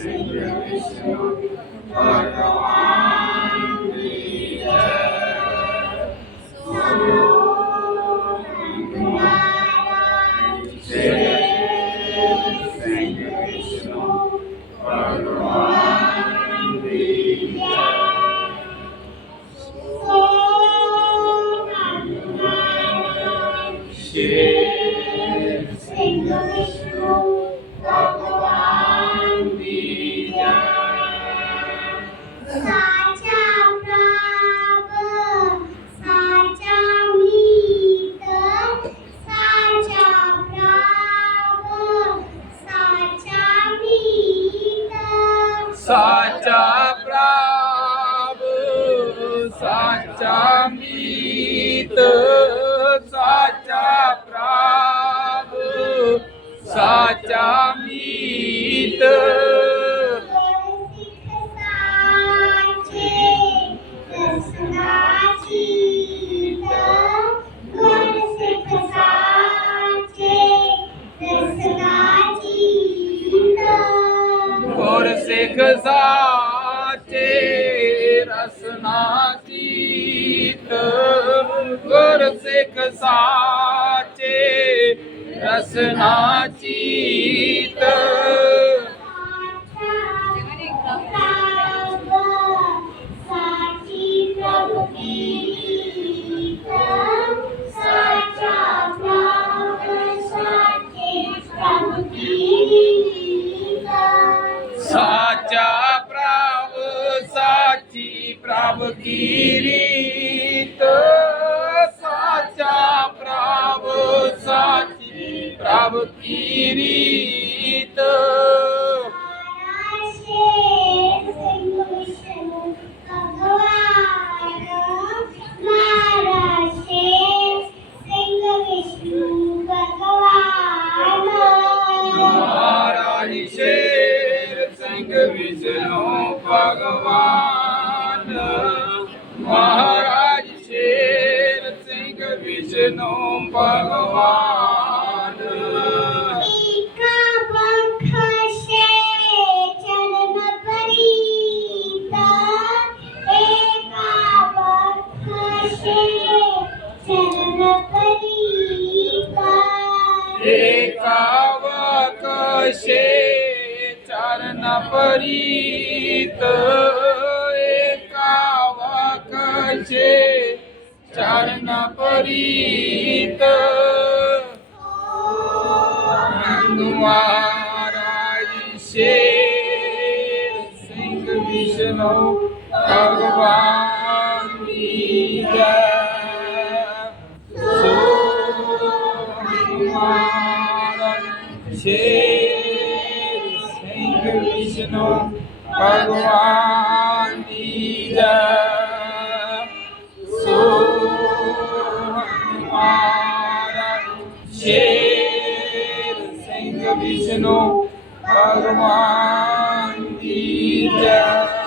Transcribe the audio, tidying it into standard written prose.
सिंह विष्णु भगवान की जय। सो हनुमान जय सिंह विष्णु भगवान की जय। सो हनुमान जय सिंह विष्णु भगवान की जय। साचा प्रभ साचा मीत साचा प्रभ साचा मीत साचा प्रभु साचा मीत साचा प्रभु साचा मीत। गुर सिख साचे रसना जीत गुर सिख साचे रसना जीत। साचा प्रभु साची प्रभु की रीत साचा प्रभु साची प्रभु की रीत। महाराज शेर सिंह विष्णु भगवान महाराज शेर सिंह विष्णु भगवान। एका पंखाशे चरण परीत एका पंखाशे चरण परीत एकावकशे चरण परीत एकावकशे चरण परीत। महाराज शेर सिंह विष्णु भगवान की जय। शेर सिंह विष्णु भगवान की जय। सो हनुमान शेर सिंह विष्णु भगवान की जय।